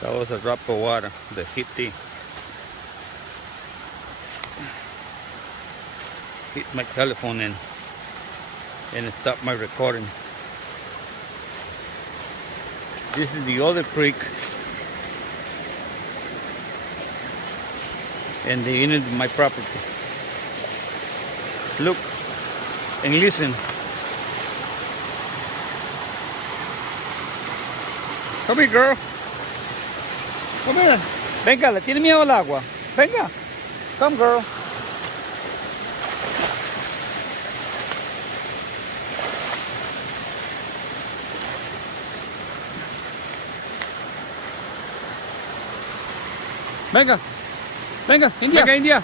That was a drop of water that hit my telephone and it stopped my recording. This is the other creek and the end of my property. Look and listen. Come here, girl. Come here. Venga, ¿le tiene miedo al agua? Venga. Come, girl. Venga. Venga, India. Venga, India.